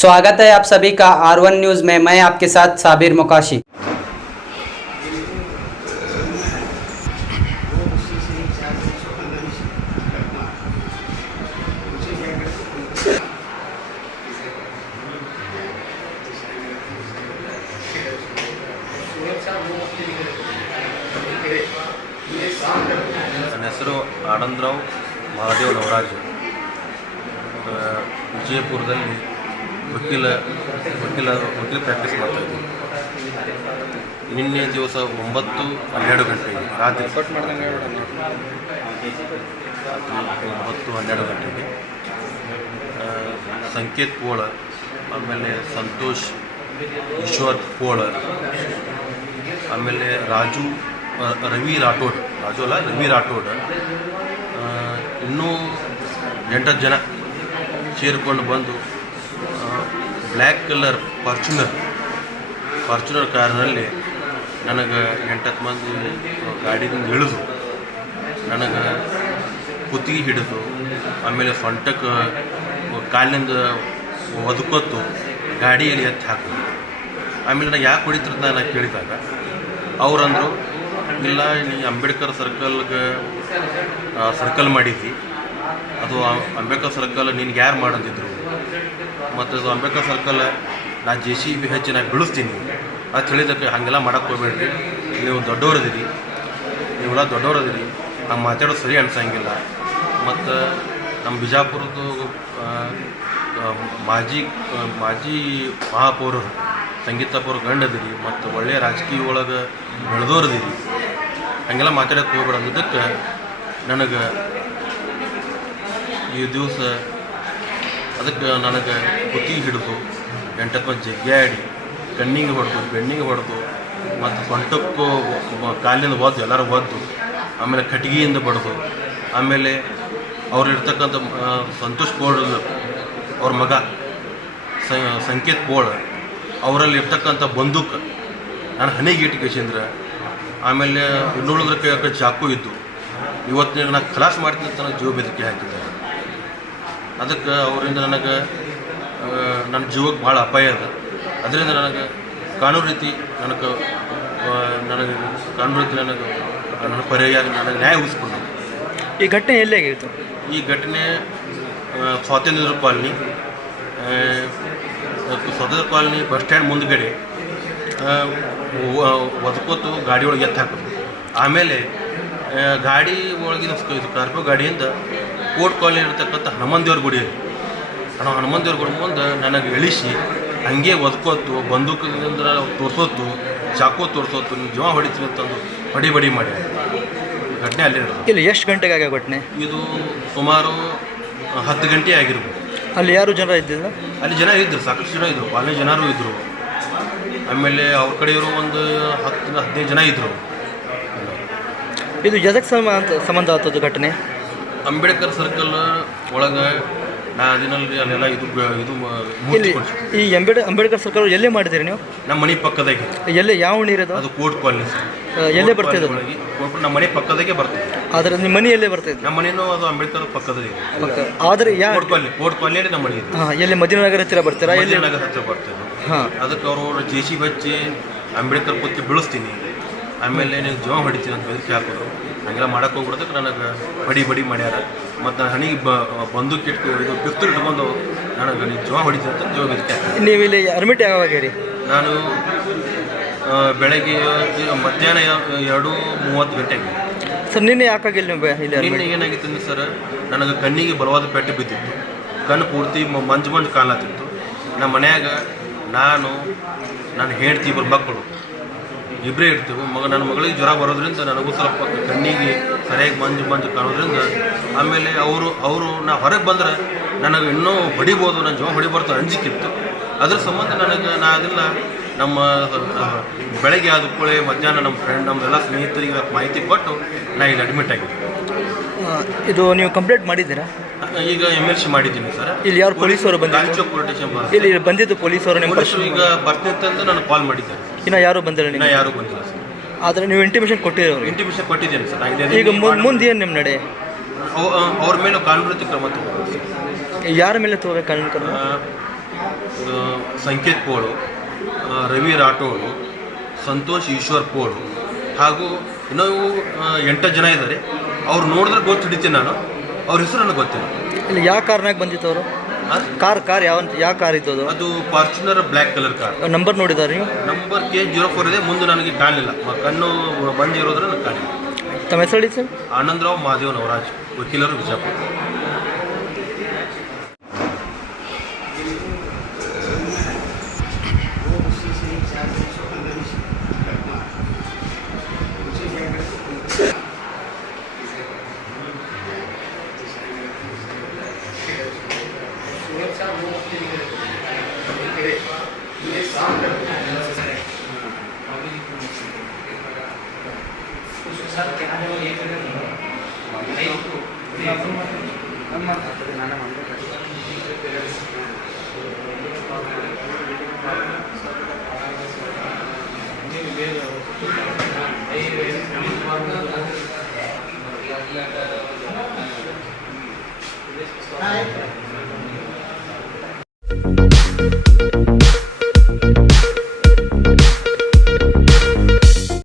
स्वागत है आप सभी का R1 न्यूज़ में। मैं आपके साथ साबिर मुकाशी। ನನ್ನ ಹೆಸರು ಆನಂದರಾವ್ ಮಹಾದೇವ್ ನವರಾಜ್. ವಿಜಯಪುರದಲ್ಲಿ ವಕೀಲ ಪ್ರಾಕ್ಟೀಸ್ ಮಾಡ್ತಾಯಿದ್ವಿ. ನಿನ್ನೆ ದಿವಸ 9-12 ಗಂಟೆಗೆ ರಾತ್ರಿ 9-12 ಗಂಟೆಗೆ ಸಂಕೇತ್ ಪೋಳ, ಆಮೇಲೆ ಸಂತೋಷ್ ಈಶ್ವರ್ ಪೋಳ, ಆಮೇಲೆ ರವಿ ರಾಠೋಡ್ ಇನ್ನೂ 8 ಜನ ಸೇರಿಕೊಂಡು ಬಂದು ಬ್ಲ್ಯಾಕ್ ಕಲರ್ ಫಾರ್ಚುನರ್ ಕಾರಿನಲ್ಲಿ ನನಗೆ 8 ಮಂದಿ ಗಾಡಿಯಿಂದ ಇಳಿದು ನನಗೆ ಕುತ್ತಿಗೆ ಹಿಡಿದು, ಆಮೇಲೆ ಸೊಂಟಕ್ಕೆ ಕಾಲಿನಿಂದ ಒದಕೊತ್ತು ಗಾಡಿಯಲ್ಲಿ ಎತ್ತಿ ಹಾಕೋದು. ಆಮೇಲೆ ನಾನು ಯಾಕೆ ಹೊಡಿತಿರ್ತ ನಾನು ಕೇಳಿದಾಗ ಅವರಂದರು, ಇಲ್ಲ ನೀ ಅಂಬೇಡ್ಕರ್ ಸರ್ಕಲ್ ಮಾಡಿದ್ದಿ, ಅದು ಅಂಬೇಡ್ಕರ್ ಸರ್ಕಲ್ ನಿನ್ಗೆ ಯಾರು ಮಾಡಂತಿದ್ರು, ಮತ್ತು ಅದು ಅಂಬೇಡ್ಕರ್ ಸರ್ಕಲ್ ನಾ JCB ಹಚ್ಚಿ ನಾನು ಬೀಳಿಸ್ತೀನಿ ಅಂತ ಹೇಳಿದಕ್ಕೆ ಹಾಗೆಲ್ಲ ಮಾಡೋಕ್ಕೆ ಹೋಗ್ಬೇಡ್ರಿ, ನೀವೆಲ್ಲ ದೊಡ್ಡವರದಿರಿ, ಹಂಗೆ ಮಾತಾಡೋದು ಸರಿ ಅನ್ಸಂಗಿಲ್ಲ. ಮತ್ತು ನಮ್ಮ ಬಿಜಾಪುರದ್ದು ಮಾಜಿ ಮಹಾಪೌರರು ಸಂಗೀತಪ್ಪವ್ರ ಗಂಡದಿರಿ, ಮತ್ತು ಒಳ್ಳೆಯ ರಾಜಕೀಯ ಒಳಗೆ ಬೆಳೆದೋರದಿರಿ, ಹಾಗೆಲ್ಲ ಮಾತಾಡೋಕ್ಕೆ ಹೋಗ್ಬೇಡ ಅಂದಿದ್ದಕ್ಕೆ ನನಗೆ ಈ ದಿವಸ ಅದಕ್ಕೆ ನನಗೆ ಕುತ್ತಿಗೆ ಹಿಡಿದು 8 ಮಂದಿ ಜಗ್ಗಾಡಿ ಕಣ್ಣಿಗೆ ಹೊಡೆದು, ಬೆಣ್ಣಿಗೆ ಹೊಡೆದು, ಮತ್ತು ಸೊಂಟಕ್ಕೂ ಕಾಲಿಂದ ಒದ್ದು, ಎಲ್ಲರೂ ಒದ್ದು, ಆಮೇಲೆ ಕಟ್ಟಿಗೆಯಿಂದ ಬಡ್ದು, ಆಮೇಲೆ ಅವ್ರು ಇರ್ತಕ್ಕಂಥ ಸಂತೋಷ್ ಪೋಳ್ ಅವ್ರ ಮಗ ಸಂಕೇತ್ ಪೋಳ್ ಅವರಲ್ಲಿ ಇರ್ತಕ್ಕಂಥ ಬಂದೂಕು ನಾನು ಹಣೆಗೆ ಇಟ್ಕೇಶಂದ್ರೆ, ಆಮೇಲೆ ಇನ್ನುಳಿದ್ರ ಕೈ ಚಾಕು ಇದ್ದು, ಇವತ್ತಿನ ನಾನು ಖಲಾಸ್ ಮಾಡ್ತೀನಿ ಅಂತ ನನಗೆ ಜೀವ ಬೆದರಿಕೆ ಹಾಕಿದ್ದಾರೆ. ಅದಕ್ಕೆ ಅವರಿಂದ ನನಗೆ ನನ್ನ ಜೀವಕ್ಕೆ ಭಾಳ ಅಪಾಯ ಅದ. ಅದರಿಂದ ನನಗೆ ಕಾನೂನು ರೀತಿ ನನಗೆ ಪರಿಯಾಗಿ ನನಗೆ ನ್ಯಾಯ ಉಳಿಸ್ಕೊಂಡು. ಈ ಘಟನೆ ಎಲ್ಲಿ ಆಗಿತ್ತು? ಈ ಘಟನೆ ಸ್ವಾತಂತ್ರ್ಯ ಕಾಲನಿ ಬಸ್ ಸ್ಟ್ಯಾಂಡ್ ಮುಂದ್ಗಡೆ ಒದಕೋತು ಗಾಡಿ ಒಳಗೆ ಎತ್ತು ಹಾಕೋದು. ಆಮೇಲೆ ಗಾಡಿ ಒಳಗಿನ ಕಾರ್ಪೊ ಗಾಡಿಯಿಂದ ಕೋರ್ಟ್ ಕಾಲನಿ ಇರತಕ್ಕಂಥ ಹನುಮಂದೇವ್ರ ಗುಡಿಯಲ್ಲಿ ಹನುಮಂದೇವ್ರ ಗುಡಿ ಮುಂದೆ ನನಗೆ ಇಳಿಸಿ ಹಂಗೆ ಒದ್ಕೋತು, ಬಂದೂಕಿಂದ ತೋರಿಸೋತು, ಚಾಕು ತೋರಿಸೋತು, ನೀವು ಜೀವ ಹೊಡಿತೀನಿ ಅಂತಂದು ಬಡಿ ಮಾಡಿ ಘಟನೆ ಅಲ್ಲಿ ನಡೆದು. ಇಲ್ಲಿ ಎಷ್ಟು ಗಂಟೆಗೆ ಆಗೋ ಘಟನೆ? ಇದು ಸುಮಾರು 10 ಗಂಟೆ ಆಗಿರ್ಬೋದು. ಅಲ್ಲಿ ಯಾರು ಜನ ಇದ್ದಿಲ್ಲ? ಅಲ್ಲಿ ಜನ ಇದ್ದರು, ಸಾಕಷ್ಟು ಜನ ಇದ್ದರು, ಕಾಲೇಜ್ ಜನರು ಇದ್ದರು. ಆಮೇಲೆ ಅವ್ರ ಕಡೆಯವರು ಒಂದು 10-15 ಜನ ಇದ್ದರು. ಇದು ಎದಕ್ಕೆ ಸಂಬಂಧ ಆಗ್ತದೆ ಘಟನೆ? ಅಂಬೇಡ್ಕರ್ ಸರ್ಕಲ್ ಒಳಗೆ ನಾ ಅದಿನಲ್ಲಿ ಅಲ್ಲೆಲ್ಲ ಇದು ಈ ಅಂಬೇಡ್ಕರ್ ಸರ್ಕಲ್ ಎಲ್ಲೇ ಮಾಡಿದ್ದೀರಿ ನೀವು? ನಮ್ಮ ಮನೆ ಪಕ್ಕದಾಗೆ. ಎಲ್ಲೇ ಯಾವ ನೀರಿದು? ಅದು ಕೋರ್ಟ್ ಕಾಲನಿ. ಎಲ್ಲೇ ಬರ್ತಿದೆ? ನಮ್ಮ ಮನೆ ಪಕ್ಕದಾಗೆ ಬರ್ತದೆ. ಆದರೆ ನಿಮ್ಮ ಮನೆ ಎಲ್ಲೇ ಬರ್ತಾಯಿದೆ? ನಮ್ಮ ಮನೇನು ಅದು ಅಂಬೇಡ್ಕರ್ ಪಕ್ಕದಲ್ಲಿ. ಆದರೆ ಕೋರ್ಟ್ ಕಾಲನಿಯಲ್ಲಿ ನಮ್ಮ ಮನೆ ಇದೆ. ಎಲ್ಲಿ ಮದಿನಗರ ಹತ್ತಿರ ಬರ್ತೀರಾ? ಮದಿನಗರ ಹತ್ತಿರ ಬರ್ತದೆ. ಅದಕ್ಕೆ ಅವರು JCB ಹಚ್ಚಿ ಅಂಬೇಡ್ಕರ್ ಕುತ್ತಿ ಬೀಳಿಸ್ತೀನಿ, ಆಮೇಲೆ ನೀವು ಜೀವ ಹೊಡಿತೀನಿ ಅಂತ ಬೆದರಿಕೆ ಹಾಕೋದು. ಹಂಗೆಲ್ಲ ಮಾಡಕ್ಕೆ ಹೋಗ್ಬಿಡೋದಕ್ಕೆ ನನಗೆ ಬಡಿ ಮಾಡ್ಯಾರ. ಮತ್ತು ನಾನು ಹಣಿಗೆ ಬಂದೂಕ್ ಇದು ಪಿಸ್ತೂಲ್ ಇಟ್ಕೊಂಡು ನನಗೆ ನೀವು ಜೀವ ಹೊಡಿತೀನಿ ಅಂತ ಜೀವ ಬೆದರಿಕೆ ಹಾಕಿ. ನೀವು ಇಲ್ಲಿ ಅಡ್ಮಿಟ್ ಯಾವಾಗ್ಯಾರಿ? ನಾನು ಬೆಳಗ್ಗೆ ಮಧ್ಯಾಹ್ನ 2:30 ಗಂಟೆಗೆ. ಸರ್ ನಿನ್ನೆ ಯಾಕಾಗಿಲ್ಲ ನೀವು ಇಲ್ಲಿ? ನಿನ್ನೆ ಏನಾಗಿತ್ತು ಅಂದರೆ ಸರ್, ನನಗೆ ಕಣ್ಣಿಗೆ ಬಲವಾದ ಪೆಟ್ಟು ಬಿದ್ದಿತ್ತು, ಕಣ್ಣು ಪೂರ್ತಿ ಮಂಜು ಕಾಣತ್ತಿತ್ತು. ನಮ್ಮ ಮನ್ಯಾಗ ನಾನು ಹೆಂಡ್ತಿ ಇಬ್ಬರು ಮಕ್ಕಳು ಇಬ್ಬರೇ ಇರ್ತೀವಿ. ನನ್ನ ಮಗಳಿಗೆ ಜ್ವರ ಬರೋದ್ರಿಂದ ನನಗೂ ಸ್ವಲ್ಪ ಕಣ್ಣಿಗೆ ಸರಿಯಾಗಿ ಮಂಜು ಕಾಣೋದ್ರಿಂದ, ಆಮೇಲೆ ಅವರು ನಾ ಹೊರಗೆ ಬಂದರೆ ನನಗೆ ಇನ್ನೂ ಹೊಡಿಬೋದು, ನನ್ನ ಜೀವ ಹೊಡಿಬಾರ್ದು ಅಂಜಿಕಿತ್ತು. ಅದ್ರ ಸಂಬಂಧ ನಾ ಅದೆಲ್ಲ ನಮ್ಮ ಬೆಳಗ್ಗೆ ಆದ ಕೂಡಲೇ ಮಧ್ಯಾಹ್ನ ನಮ್ಮ ಫ್ರೆಂಡ್ ನಮ್ಮೆಲ್ಲ ಸ್ನೇಹಿತರಿಗೆ ಮಾಹಿತಿ ಕೊಟ್ಟು ನಾ ಇಲ್ಲಿ ಅಡ್ಮಿಟ್ ಆಗಿದ್ದೆ. ಇದು ನೀವು ಕಂಪ್ಲೇಂಟ್ ಮಾಡಿದ್ದೀರಾ? ಈಗ MLC ಮಾಡಿದ್ದೀನಿ ಸರ್. ಇಲ್ಲಿ ಯಾರು ಪೊಲೀಸರು ಗಾಂಚೋಕ್ ಪೊಲೀಸ್ ಸ್ಟೇಷನ್ ಇಲ್ಲಿ ಬಂದಿದ್ದು ಪೊಲೀಸರು ನಿಮ್ಮ ಈಗ ಬರ್ತಿತ್ತಂತ ನನಗೆ ಕಾಲ್ ಮಾಡಿದ್ದಾರೆ. ಇನ್ನು ಯಾರು ಬಂದಿಲ್ಲ? ಯಾರು ಬಂದಿಲ್ಲ ಸರ್. ಆದರೆ ನೀವು ಇಂಟಿಮೇಷನ್ ಕೊಟ್ಟಿದ್ದೇನೆ ಸರ್. ಈಗ ಮುಂದೆ ಏನು ನಿಮ್ಮ ನಡೆ? ಅವ್ರ ಮೇಲೆ ಕಾನೂನು ಕ್ರಮ ತಗೋಬೇಕು. ಯಾರ ಮೇಲೆ ತಗೋಬೇಕು ಕಾನೂನು ಕ್ರಮ? ಸಂಕೇತ್ ಪೋಳು, ರವಿ ರಾಠೋಡು, ಸಂತೋಷ್ ಈಶ್ವರ್ ಪೋಳು ಹಾಗೂ ಇನ್ನೂ 8 ಜನ ಇದ್ದಾರೆ. ಅವ್ರು ನೋಡಿದ್ರೆ ಗೊತ್ತು ಹಿಡಿತೀನಿ ನಾನು, ಅವ್ರ ಹೆಸರು ನನಗೆ ಗೊತ್ತಿಲ್ಲ. ಇಲ್ಲಿ ಯಾವ ಕಾರ್ನಾಗ ಬಂದಿತ್ತು ಅವರು? ಕಾರ್ ಯಾವ ಕಾರ್ ಇತ್ತು ಅದು? ಅದು Fortuner black colour car. Number ನೋಡಿದ್ದಾರೆ ನೀವು? ನಂಬರ್ K04 ಇದೆ. ಮುಂದೆ ನನಗೆ ಕಾಣಲಿಲ್ಲ, ಕಣ್ಣು ಬಂದಿರೋದ್ರೆ ನನಗೆ ಕಾಣಿಲ್ಲ. ತಮ್ಮ ಹೆಸರು ಹೇಳಿ ಸರ್? ಆನಂದರಾವ್ ಮಹಾದೇವ್ ನವರಾಜ್, ವಕೀಲರು, ಬಿಜಾಪುರ. Hi.